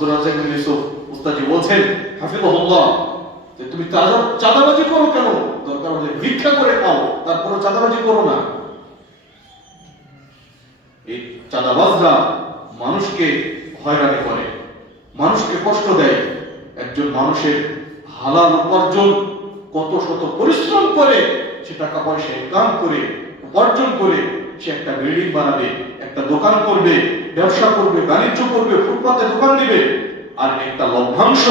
আব্দুর রাজ্জাক বিন ইউসুফ উস্তাদজি বলছেন হাফিজাহুল্লাহ, যে তুমি চাঁদাবাজি করো কেন? দরকার হলে ভিক্ষা করে খাও, তারপরে চাঁদাবাজি করো না। এই চাঁদাবাজরা মানুষকে হয়রানি করে, মানুষকে কষ্ট দেয়। একজন মানুষের হালাল উপার্জন কত শত পরিশ্রম করে সে টাকা পয়সা ইনকাম করে উপার্জন করে সে একটা বিল্ডিং বানাবে, একটা দোকান করবে, ব্যবসা করবে, বাণিজ্য করবে, ফুটপাতে দোকান দিবে, আর একটা লভ্যাংশ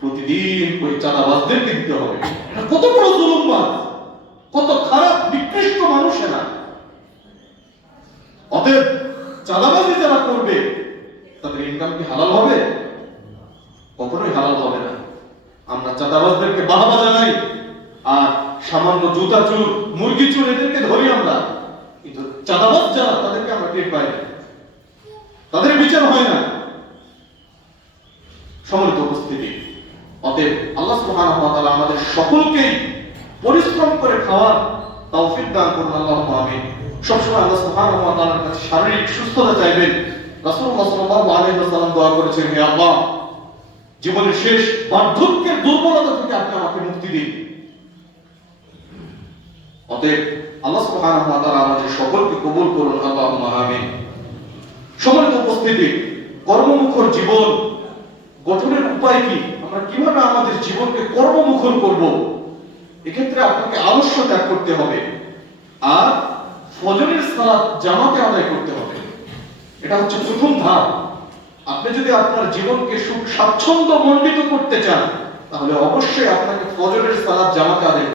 প্রতিদিন ওই চাঁদাবাজদেরকে দিতে হবে। এটা কত বড় জুলুমবাজ, কত খারাপ নিকৃষ্ট মানুষ এরা। অতএব চাঁদাবাজি যারা করবে তাদের ইনকাম কি হালাল হবে? কখনোই হালাল হবে না। আমরা চাঁদাবাজদেরকে বাহবা জানাই, আর সামান্য জুতা চোর, মুরগি চোর এদেরকে ধরি আমরা, কিন্তু চাঁদাবাজ যারা তাদেরকে আমরা টের পাই না, তাদের বিচার হয় না। সম্মানিত উপস্থিতি, অতএব আল্লাহ সুবহানাহু ওয়া তাআলা আমাদের সকলকে পরিশ্রম করে খাওয়ার তৌফিক দান করুন, আল্লাহুম্মা আমিন। সবসময় আল্লাহ সুবহানাহু ওয়া তাআলার কাছে শারীরিক সুস্থতা চাইবেন। রাসূলুল্লাহ সাল্লাল্লাহু আলাইহি ওয়াসাল্লাম দোয়া করেছেন, হে আল্লাহ, জীবনের শেষ বার্ধক্যের দুর্বলতা থেকে আপনি আমাকে মুক্তি দিন। অতএব আল্লাহ সুবহানাহু ওয়া তাআলা আমাদের সকলকে কবুল করুন, আল্লাহুম্মা আমিন। সম্মানিত উপস্থিতি, কর্মমুখর জীবন গঠনের উপায় কি? আমরা কিভাবে আমাদের জীবনকে কর্মমুখর করব? এক্ষেত্রে আপনাকে আলস্য ত্যাগ করতে হবে, আর ফজরের সালাত জামাতে আদায় করতে হবে। এটা হচ্ছে প্রথম ধাপ। আপনি যদি আপনার জীবনকে সুখ স্বাচ্ছন্দ্য মণ্ডিত করতে চান, তাহলে অবশ্যই আপনাকে ফজরের সালাত জামাতে আদায়